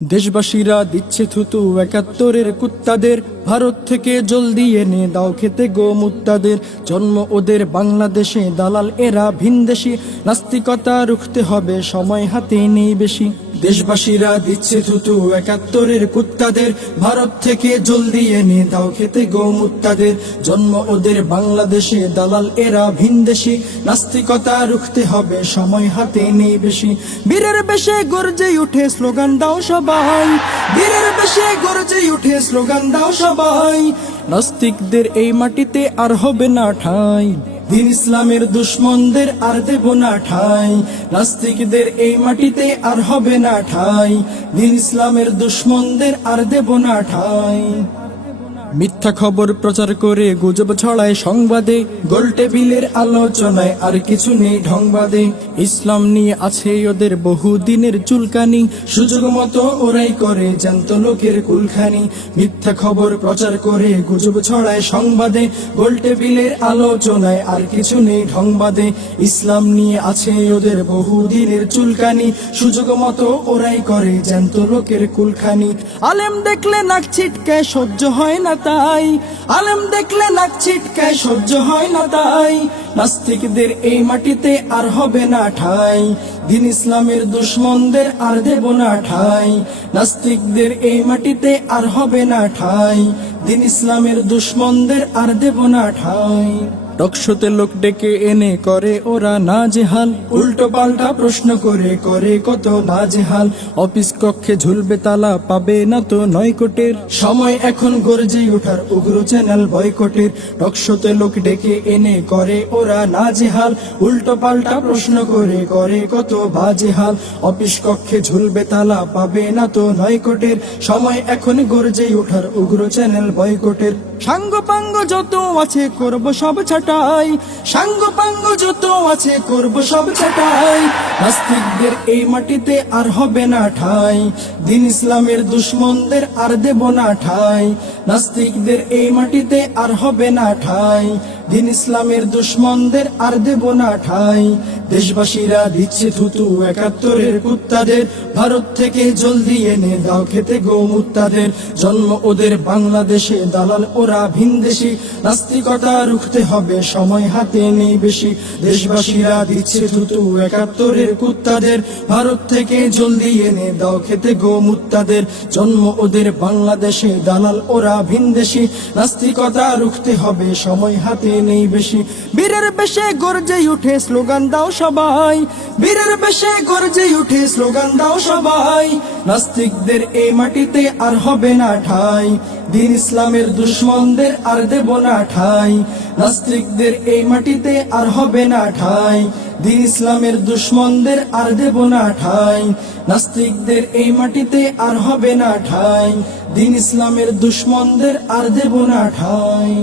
দেশবাসীরা দিচ্ছে থুতু একাত্তরের কুত্তাদের, ভারত থেকে জলদি এনে দাও খেতে গো মুত্তাদের। জন্ম ওদের বাংলাদেশে, দালাল এরা ভিনদেশি, নাস্তিকতা রুখতে হবে সময় হাতে নেই বেশি। দেশবাসীরা দিচ্ছে থুতু একাত্তরের কুত্তাদের, ভারত থেকে জলদি এনে দাও খেতে গো মুত্তাদের। জন্ম ওদের বাংলাদেশে, দালাল এরা ভিনদেশি, নাস্তিকতা রুখতে হবে সময় হাতে নেই বেশি। বীরের বেশে গর্জে উঠে স্লোগান দাও সবাই, বীরের বেশে গর্জে উঠে স্লোগান দাও সবাই। নাস্তিকদের এই মাটিতে আর হবে না ঠাঁই, দিন ইসলামের দুশ্মনদের আর দেব না ঠাঁই। নাস্তিকদের এই মাটিতে আর হবে না ঠাঁই, দিন ইসলামের দুশ্মনদের আর দেব না ঠাঁই। মিথ্যা খবর প্রচার করে গুজব ছড়ায় সংবাদে, গোল টেবিলের আলোচনায় আর কিছু নেই ঢংবাদে। ইসলাম নিয়ে আছে ওদের বহুদিনের চুলকানি, সুযোগ মতো ওরাই করে জ্যান্ত লোকের কুলখানি। মিথ্যা খবর প্রচার করে গুজব ছড়ায় সংবাদে, গোল টেবিলের আলোচনায় আর কিছু নেই ঢংবাদে। ইসলাম নিয়ে আছে ওদের বহুদিনের চুলকানি, সুযোগ মতো ওরাই করে জ্যান্ত লোকের কুলখানি। আলেম দেখলে নাক ছিটকায় সহ্য হয় না তাই, আলেম দেখলে নাক ছিটকায় সহ্য হয় না তাই। নাস্তিকদের এই মাটিতে আর হবে না ঠাঁই, দিন ইসলামের দুশ্মনদের আর দেব না ঠাঁই। নাস্তিকদের এই মাটিতে আর হবে না ঠাঁই, দিন ইসলামের দুশ্মনদের আর দেব না ঠাঁই। টকশোতে লোক ডেকে এনে করে ওরা নাজেহাল, উল্টো পাল্টা প্রশ্ন করে করে কত নাজেহাল। অফিস কক্ষে ঝুলবে তালা, পাবে না তো 9 কোটের, সময় এখন গর্জে ওঠার উগ্র চ্যানেল বয়কটের। টকশোতে লোক ডেকে এনে করে ওরা নাজেহাল, উল্টো পাল্টা প্রশ্ন করে করে কত বাজেহাল। অফিস কক্ষে ঝুলবে তালা, পাবে না তো 9 কোটের, সময় এখন গর্জে ওঠার উগ্র চ্যানেল বয়কটের। সাঙ্গ পাঙ্গ যত আছে করব সব ছাটাই, সাঙ্গ পাঙ্গ যত আছে করব সব ছাটাই। নাস্তিকদের এই মাটিতে আর হবে না ঠাঁই, দিন ইসলামের দুশ্মনদের আর দেব না ঠাঁই। নাস্তিকদের এই মাটিতে আর হবে না ঠাঁই, দিন ইসলামের দুশ্মনদের আর দেব না ঠাঁই। দেশবাসীরা দিচ্ছে থুতু একাত্তরের কুত্তাদের, ভারত থেকে জলদি এনে দাও খেতে গো মুত্তাদের। জন্ম ওদের বাংলাদেশে, দালাল ওরা ভিনদেশি, নাস্তিকতা রুখতে হবে সময় হাতে নেই বেশি। দেশবাসীরা দিচ্ছে থুতু একাত্তরের কুত্তাদের, ভারত থেকে জলদি এনে দাও খেতে গো মুত্তাদের। জন্ম ওদের বাংলাদেশে, দালাল ওরা ভিনদেশি, নাস্তিকতা রুখতে হবে সময় হাতে নেই বেশি। বীরের বেশে গর্জে উঠে স্লোগান দাও সবাই, বীরের বেশে গর্জে উঠে স্লোগান দাও সবাই। নাস্তিকদের এই মাটিতে আর হবে না ঠাঁই, দিন ইসলামের দুশ্মনদের আর দেব না ঠাঁই। নাস্তিকদের এই মাটিতে আর হবে না ঠাঁই, দিন ইসলামের দুশ্মনদের আর দেব না ঠাঁই। নাস্তিকদের এই মাটিতে আর হবে না ঠাঁই, দিন ইসলামের দুশ্মনদের আর দেব না ঠাঁই।